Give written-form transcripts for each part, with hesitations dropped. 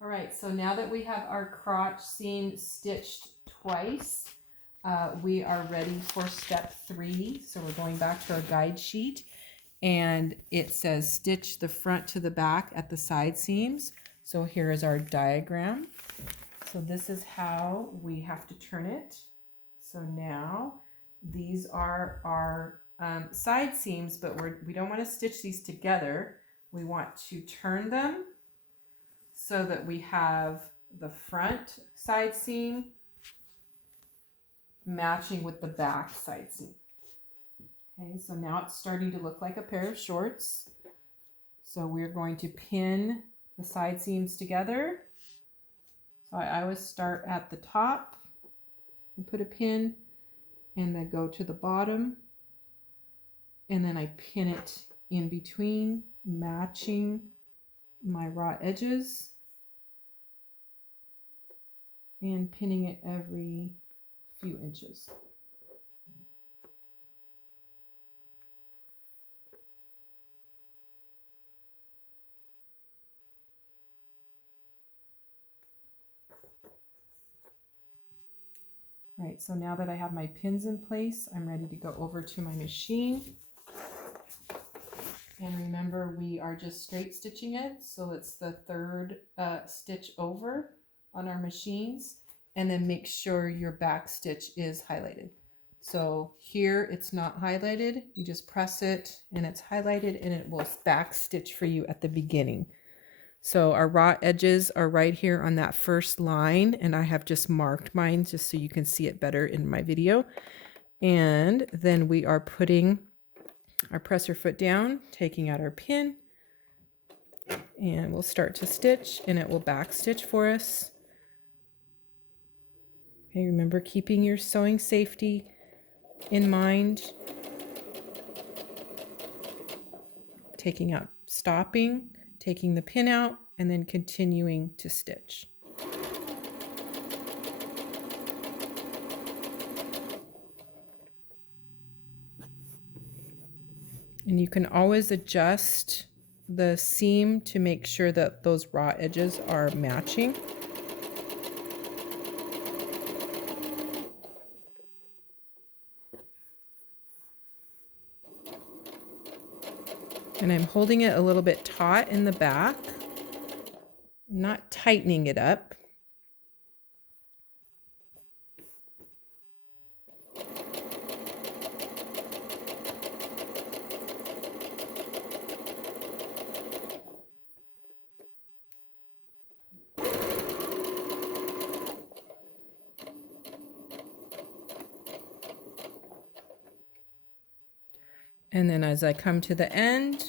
All right, so now that we have our crotch seam stitched twice, we are ready for step 3. So we're going back to our guide sheet, and it says stitch the front to the back at the side seams. So here is our diagram. So this is how we have to turn it. So now these are our side seams, but we don't want to stitch these together. We want to turn them so that we have the front side seam matching with the back side seam. Okay, so now it's starting to look like a pair of shorts. So we're going to pin the side seams together. So I always start at the top and put a pin, and then go to the bottom, and then I pin it in between, matching my raw edges, and pinning it every few inches. All right, so now that I have my pins in place, I'm ready to go over to my machine. And remember, we are just straight stitching it, so it's the third stitch over on our machines, and then make sure your back stitch is highlighted. So here it's not highlighted, you just press it and it's highlighted, and it will back stitch for you at the beginning. So our raw edges are right here on that first line, and I have just marked mine just so you can see it better in my video. And then we are putting our presser foot down, taking out our pin, and we'll start to stitch, and it will back stitch for us. Okay, remember keeping your sewing safety in mind. Taking out, stopping, taking the pin out, and then continuing to stitch. And you can always adjust the seam to make sure that those raw edges are matching. And I'm holding it a little bit taut in the back, not tightening it up. And then as I come to the end,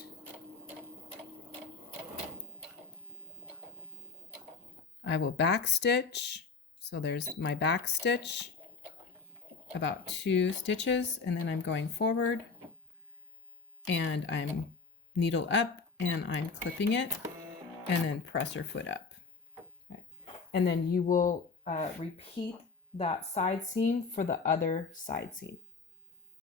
I will back stitch. So there's my back stitch, about 2 stitches, and then I'm going forward, and I'm needle up, and I'm clipping it, and then presser foot up. Okay. And then you will repeat that side seam for the other side seam.